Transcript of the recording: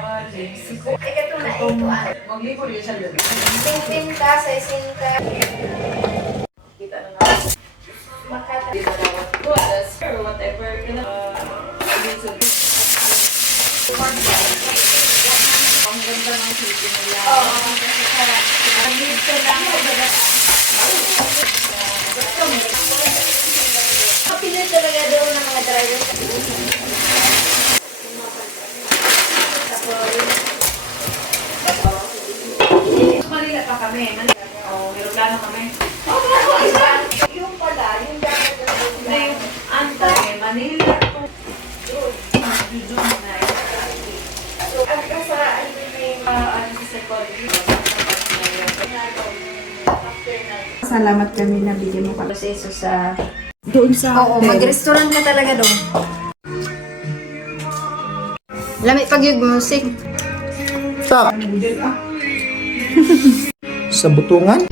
Ito na ito. Maglipo rin siya doon. Pinta, sisinta. Kita na nga. Makata. Di ba dapat ko, or whatever. Ang ganda ng city nila. Oo. Ang dito lang. Kapilay talaga daw ng mga driver. Manila pa kami. Manila. Oh, aeroplano kami. Yung pala, yung dapat na Hindi, yung antay, Manila to. Jujun na yun. So, ang kasaan din yung Ano sa psychology? Salamat kami na bigyan mo kami. proseso sa... Doon sa Oo, mag-restaurant ka talaga doon. Lamit pag yung music. Stop. Sa butungan?